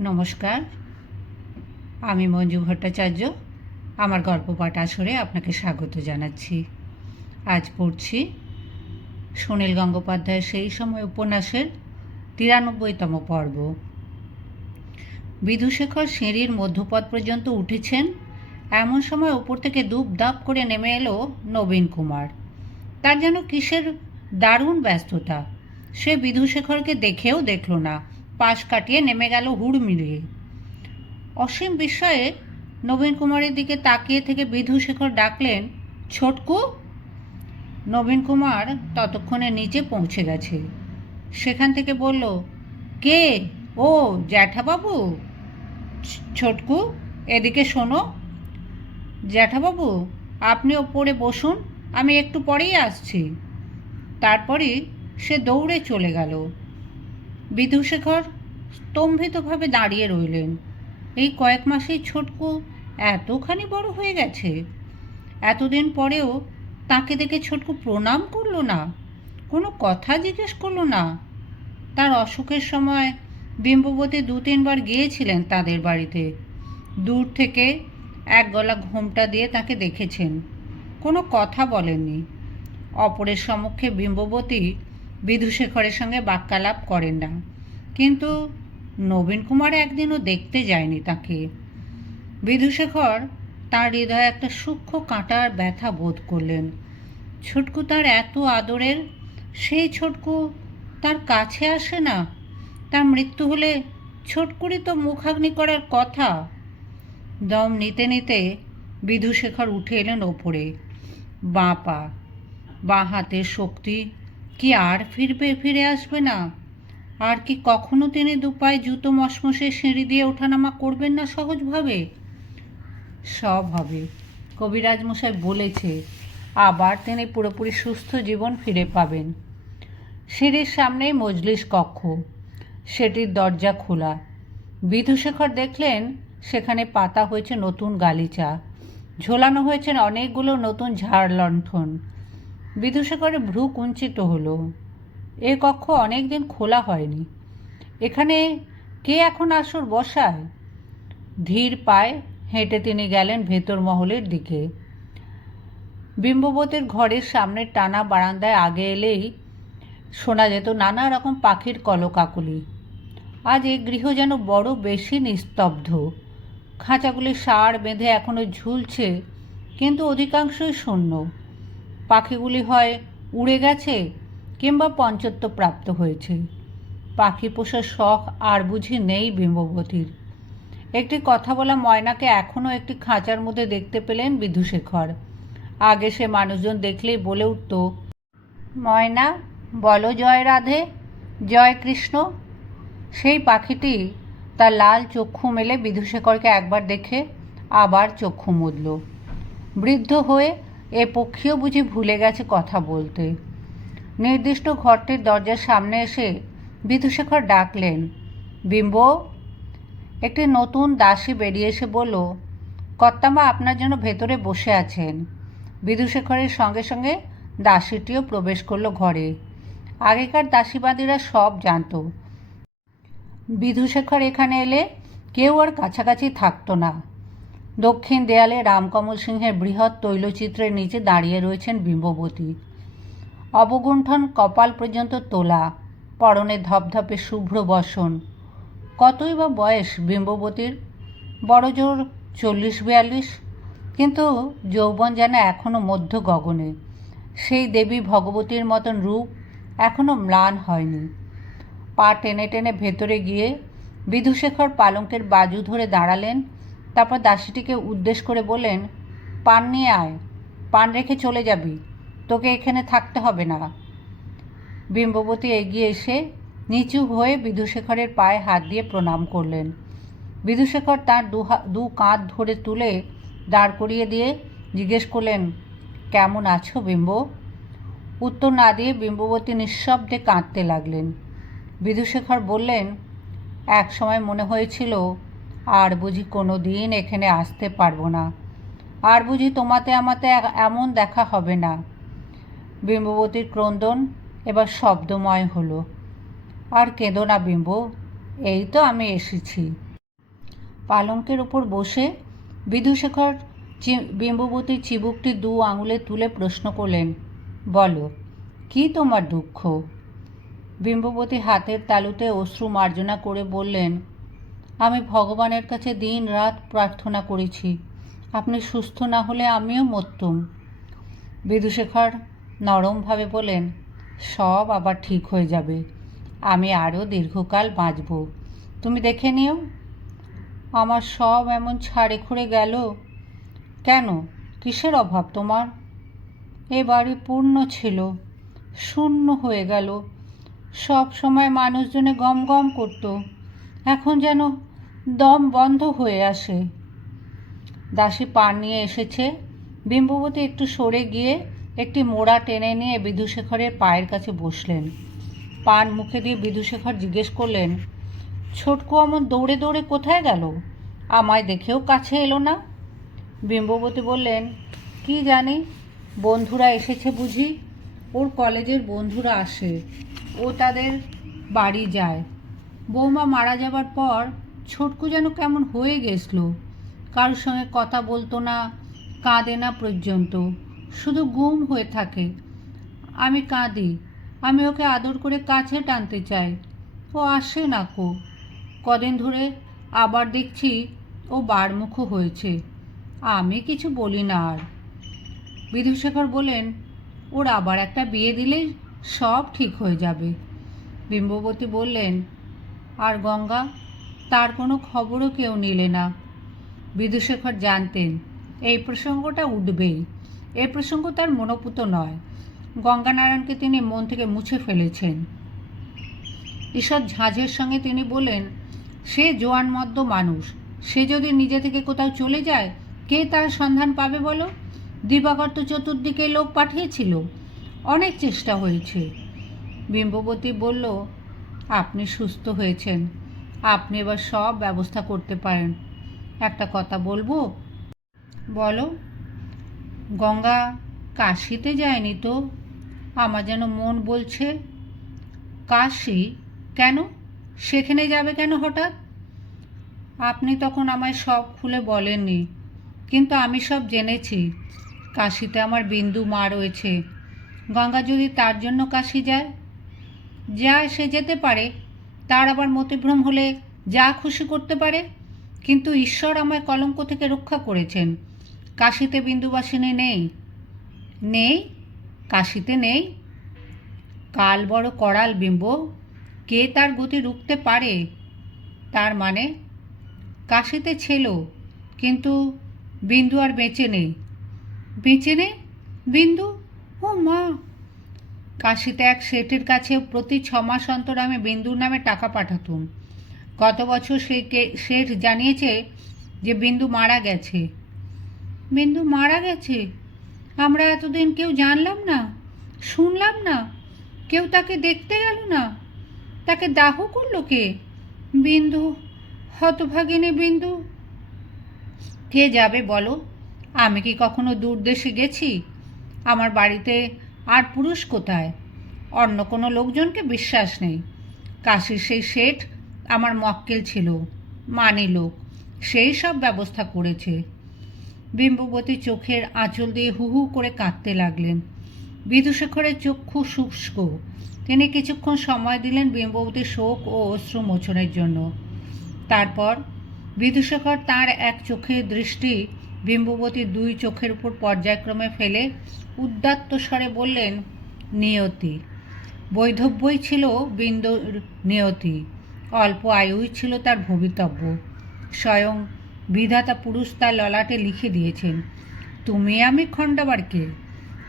নমস্কার। আমি মঞ্জু ভট্টাচার্য। আমার গল্প পাঠ আসরে আপনাকে স্বাগত জানাচ্ছি। আজ পড়ছি সুনীল গঙ্গোপাধ্যায়ের সেই সময় উপন্যাসের তিরানব্বইতম পর্ব। বিধুশেখর সিঁড়ির মধ্যপথ পর্যন্ত উঠেছেন। এমন সময় উপর থেকে দুপ দাপ করে নেমে এলো নবীন কুমার। তার যেন কিসের দারুণ ব্যস্ততা, সে বিধুশেখরকে দেখেও দেখল না। পাশ কাটিয়ে নেমে গেল হুড় মিলিয়ে অসীম বিস্ময়ে নবীন কুমারের দিকে তাকিয়ে থেকে বিধুশেখর ডাকলেন, ছোটকু! নবীন কুমার ততক্ষণে নিচে পৌঁছে গেছে। সেখান থেকে বলল, কে? ও, জ্যাঠাবাবু? ছোটকু এদিকে শোনো। জ্যাঠাবাবু, আপনি ওপরে বসুন, আমি একটু পরেই আসছি। তারপরে সে দৌড়ে চলে গেল। বিধুশেখর স্তম্ভিতভাবে দাঁড়িয়ে রইলেন। এই কয়েক মাসেই ছোটকু এতখানি বড় হয়ে গেছে। এতদিন পরেও তাকে দেখে ছোটকু প্রণাম করল না, কোনো কথা জিজ্ঞেস করল না। তার অসুখের সময় বিম্ববতী দু তিনবার গিয়েছিলেন তাদের বাড়িতে। দূর থেকে এক গলা ঘোমটা দিয়ে তাকে দেখেছেন, কোনো কথা বলেননি। অপরের সমক্ষে বিম্ববতী বিধুশেখরের সঙ্গে বাক্যালাপ করেন না। কিন্তু নবীন কুমার একদিনও দেখতে যায়নি তাকে। বিধুশেখর তার হৃদয়ে একটা সূক্ষ্ম কাঁটার ব্যথা বোধ করলেন। ছুটকু তার এত আদরের, সেই ছোটকু তার কাছে আসে না। তার মৃত্যু হলে ছোটকুরই তো মুখাগ্নি করার কথা। দম নিতে নিতে বিধুশেখর উঠে এলেন ওপরে। বাঁ পা, বাঁ হাতের শক্তি কি আর ফিরবে, ফিরে আসবে না? আর কি কখনো তিনি দুপায়ে জুতো মশমশে সিঁড়ি দিয়ে ওঠানামা করবেন না সহজভাবে? সব হবে। কবিরাজ মশাই বলেছে, আবার তিনি পুরোপুরি সুস্থ জীবন ফিরে পাবেন। সিঁড়ির সামনেই মজলিস কক্ষ। সেটির দরজা খোলা। বিধুশেখর দেখলেন, সেখানে পাতা হয়েছে নতুন গালিচা। ঝোলানো হয়েছে অনেকগুলো নতুন ঝাড় লণ্ঠন। বিধুশেখরের ভ্রু কুঞ্চিত হলো। এ কক্ষ অনেক দিন খোলা হয়নি। এখানে কে এখন আসর বসায়? ধীর পায়ে হেঁটে তিনি গেলেন ভেতর মহলের দিকে। বিম্ববতীর ঘরের সামনের টানা বারান্দায় আগে এলেই শোনা যেত নানা রকম পাখির কলকাকুলি। আজ এই গৃহ যেন বড় বেশি নিস্তব্ধ। খাঁচাগুলি সার বেঁধে এখনও ঝুলছে, কিন্তু অধিকাংশই শূন্য। পাখিগুলি হয় উড়ে গেছে কিংবা পঞ্চত্ব প্রাপ্ত হয়েছে। পাখি পোষার শখ আর বুঝি নেই বিম্ববতীর। একটি কথা বলা ময়নাকে এখনও একটি খাঁচার মধ্যে দেখতে পেলেন বিধুশেখর। আগে সে মানুষজন দেখলেই বলে উঠত, ময়না, বলো জয় রাধে, জয় কৃষ্ণ। সেই পাখিটি তার লাল চক্ষু মেলে বিধুশেখরকে একবার দেখে আবার চক্ষু মুদল। বৃদ্ধ হয়ে এ পক্ষীও বুঝি ভুলে গেছে কথা বলতে। নির্দিষ্ট ঘরটির দরজার সামনে এসে বিধুশেখর ডাকলেন, বিম্ব, একটি নতুন দাসী বেরিয়ে এসে বলল, কর্তামা আপনার জন্য ভেতরে বসে আছেন বিধুশেখরের সঙ্গে সঙ্গে দাসীটিও প্রবেশ করল ঘরে। আগেকার দাসীবাদীরা সব জানতো। বিধুশেখর এখানে এলে কেউ আর কাছাকাছি থাকতো না। দক্ষিণ দেয়ালে রামকমল সিংহের বৃহৎ তৈলচিত্রের নিচে দাঁড়িয়ে রয়েছেন বিম্ববতী। অবগুণ্ঠন কপাল পর্যন্ত তোলা, পরনে ধপধপে শুভ্র বসন। কতই বা বয়স বিম্ববতীর? বড় জোর চল্লিশ বিয়াল্লিশ? কিন্তু যৌবন যেন এখনও মধ্য গগনে। সেই দেবী ভগবতীর মতন রূপ এখনও ম্লান হয়নি। পা টেনে টেনে ভেতরে গিয়ে বিধুশেখর পালঙ্কের বাজু ধরে দাঁড়ালেন তারপর দাসীটিকে উদ্দেশ করে বললেন, পান নিয়ে আয়, পান রেখে চলে যাবি, তোকে এখানে থাকতে হবে না। বিম্ববতী এগিয়ে এসে নিচু হয়ে বিধুশেখরের পায়ে হাত দিয়ে প্রণাম করলেন। বিধুশেখর তার দু কাঁধ ধরে তুলে দাঁড় করিয়ে দিয়ে জিজ্ঞেস করলেন, কেমন আছো বিম্ব? উত্তর না দিয়ে বিম্ববতী নিঃশব্দে কাঁদতে লাগলেন। বিধুশেখর বললেন, এক সময় মনে হয়েছিল আর বুঝি কোনো দিন এখানে আসতে পারব না। আর বুঝি তোমাতে আমাতে এমন দেখা হবে না। বিম্ববতীর ক্রন্দন এবার শব্দময় হলো। আর কেঁদো না বিম্ব, এই তো আমি এসেছি। পালঙ্কের ওপর বসে বিধুশেখর বিম্ববতীর চিবুকটি দু আঙুলে তুলে প্রশ্ন করলেন, বলো, কি তোমার দুঃখ? বিম্ববতী হাতের তালুতে অশ্রু মার্জনা করে বললেন আমি ভগবানের কাছে দিন রাত প্রার্থনা করেছি। আপনি সুস্থ না হলে আমিও মরতুম। বিধুশেখর নরমভাবে বলেন সব আবার ঠিক হয়ে যাবে। আমি আরও দীর্ঘকাল বাঁচব। তুমি দেখে নিও, আমার সব এমন ছাড়ে খুঁড়ে গেল। কেন? কিসের অভাব তোমার? এ বাড়ি পূর্ণ ছিল, শূন্য হয়ে গেল। সব সময় মানুষজনে গম গম করত। এখন যেন দম বন্ধ হয়ে আসে। দাসী পান নিয়ে এসেছে। বিম্ববতী একটু সরে গিয়ে একটি মোড়া টেনে নিয়ে বিধুশেখরের পায়ের কাছে বসলেন। পান মুখে দিয়ে বিধুশেখর জিজ্ঞেস করলেন, ছোটকু অমন দৌড়ে দৌড়ে কোথায় গেল? আমায় দেখেও কাছে এলো না? বিম্ববতী বললেন, কি জানি, বন্ধুরা এসেছে বুঝি। ওর কলেজের বন্ধুরা আসে। ও তাদের বাড়ি যায়। বৌমা মারা যাবার পর ছোটকু যেন কেমন হয়ে গেছিল। কারোর সঙ্গে কথা বলতো না, কাঁদে না পর্যন্ত। শুধু গুম হয়ে থাকে। আমি কাঁদি। আমি ওকে আদর করে কাছে টানতে চাই। ও আসে না কো। কদিন ধরে আবার দেখছি ও বারমুখো হয়েছে। আমি কিছু বলি না আর। বিধুশেখর বলেন, ওর আবার একটা বিয়ে দিলেই সব ঠিক হয়ে যাবে। বিম্ববতী বললেন আর গঙ্গা, তার কোনো খবরও কেউ নিলে না। বিধুশেখর জানতেন, এই প্রসঙ্গটা উঠবেই। এই প্রসঙ্গ তার মনোপুত নয়। গঙ্গানারায়ণকে তিনি মন থেকে মুছে ফেলেছেন। ঈশ্বর ঝাঁঝের সঙ্গে তিনি বলেন, সে জোয়ানমদ্য মানুষ। সে যদি নিজে থেকে কোথাও চলে যায়, কে তার সন্ধান পাবে বলো? দিবাকর তো চতুর্দিকে লোক পাঠিয়েছিল। অনেক চেষ্টা হয়েছে। বিম্ববতী বলল আপনি সুস্থ হয়েছেন। আপনি এবার সব ব্যবস্থা করতে পারেন। একটা কথা বলব? বলো, গঙ্গা কাশিতে যায়নি তো? আমার যেন মন বলছে, কাশি? কেন? সেখানে যাবে কেন হঠাৎ? আপনি তখন আমায় সব খুলে বলেননি, কিন্তু আমি সব জেনেছি। কাশিতে আমার বিন্দু মা রয়েছে। গঙ্গা যদি তার জন্য কাশি যায় যায় সে যেতে পারে, তার আবার মতিভ্রম হলে যা খুশি করতে পারে। কিন্তু ঈশ্বর আমায় কলঙ্ক থেকে রক্ষা করেছেন। কাশিতে বিন্দুবাসিনী নেই। নেই? কাশিতে নেই? কাল বড় করাল বিম্ব, কে তার গতি রুখতে পারে? তার মানে কাশিতে ছিল, কিন্তু বিন্দু আর বেঁচে নেই। বেঁচে নেই? বিন্দু? ও মা! কাশিতে এক শেঠের কাছে প্রতি ছ মাস অন্তর আমি বিন্দুর নামে টাকা পাঠাতুম। গত বছর সেই শেঠ জানিয়েছে যে বিন্দু মারা গেছে। বিন্দু মারা গেছে? আমরা এতদিন কেউ জানলাম না, শুনলাম না, কেউ তাকে দেখতে গেল না। তাকে দাহ করল কে? বিন্দু, হতভাগিনী বিন্দু। কে যাবে বলো? আমি কি কখনো দূর দেশে গেছি? আমার বাড়িতে আর পুরুষ কোথায়? অন্য কোনো লোকজনকে বিশ্বাস নেই। কাশির সেই শেঠ আমার মক্কেল ছিল, মানি লোক, সেই সব ব্যবস্থা করেছে। বিম্ববতী চোখের আঁচল দিয়ে হু হু করে কাঁদতে লাগলেন। বিদুশেখরের চক্ষু শুষ্ক। তিনি কিছুক্ষণ সময় দিলেন বিম্ববতীর শোক ও অশ্রু মোচনের জন্য। তারপর বিদুশেখর তার এক চোখের দৃষ্টি বিম্ববতীর দুই চোখের উপর পর্যায়ক্রমে ফেলে উদ্দাত্ত স্বরে বললেন, নিয়তি। বৈধব্যই ছিল বিন্দুর নিয়তি, অল্প আয়ুই ছিল তার ভবিতব্য। স্বয়ং বিধাতা পুরুষ তার ললাটে লিখে দিয়েছেন, তুমি আমি খণ্ডাবারকে।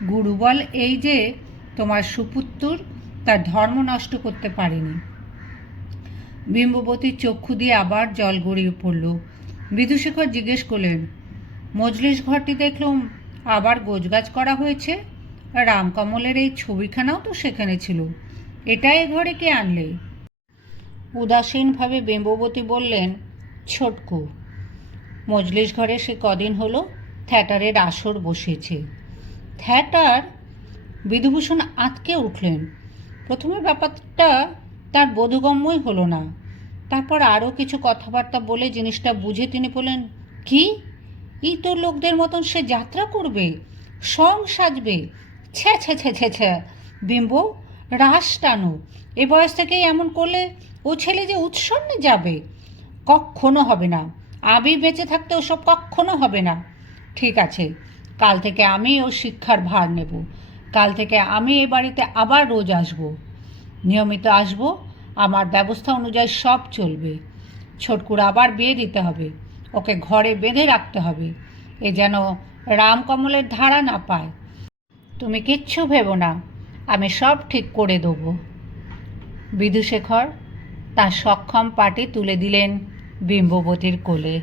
গুরুবল এই যে, তোমার সুপুত্তর তার ধর্ম নষ্ট করতে পারেনি। বিম্ববতীর চক্ষু দিয়ে আবার জল গড়িয়ে পড়ল। বিদুশেখর জিজ্ঞেস করলেন মজলিস ঘরটি দেখলুম, আবার গোছগাছ করা হয়েছে। রামকমলের এই ছবিখানাও তো সেখানে ছিল। এটা এ ঘরে কে আনলে? উদাসীনভাবে বেম্ববতী বললেন, ছোটকু, মজলিস ঘরে সে কদিন হলো থ্যাটারের আসর বসেছে। থ্যাটার? বিধুভূষণ আঁতকে উঠলেন। প্রথমে ব্যাপারটা তার বোধগম্যই হলো না। তারপর আরও কিছু কথাবার্তা বলে জিনিসটা বুঝে তিনি বললেন, কি? ই তো লোকদের মতন সে যাত্রা করবে, সং সাজবে, ছ্যা ছ্যা ছ্যা ছ্যা ছ্যা। বিম্ব রাস টানো। এ বয়স থেকেই এমন করলে ও ছেলে যে উৎসন্নে যাবে কখনো হবে না। আমি বেঁচে থাকতে ওসব কখনো হবে না। ঠিক আছে, কাল থেকে আমি ও শিক্ষার ভার নেব। কাল থেকে আমি এ বাড়িতে আবার রোজ আসব। নিয়মিত আসব, আমার ব্যবস্থা অনুযায়ী সব চলবে। ছোটকুর আবার বিয়ে দিতে হবে। ওকে ঘরে বেঁধে রাখতে হবে। এ যেন রামকমলের ধারা না পায়। তুমি কিচ্ছু ভেবো না, আমি সব ঠিক করে দেব। বিধুশেখর তার সক্ষম পাটি তুলে দিলেন বিম্ববতীর কোলে।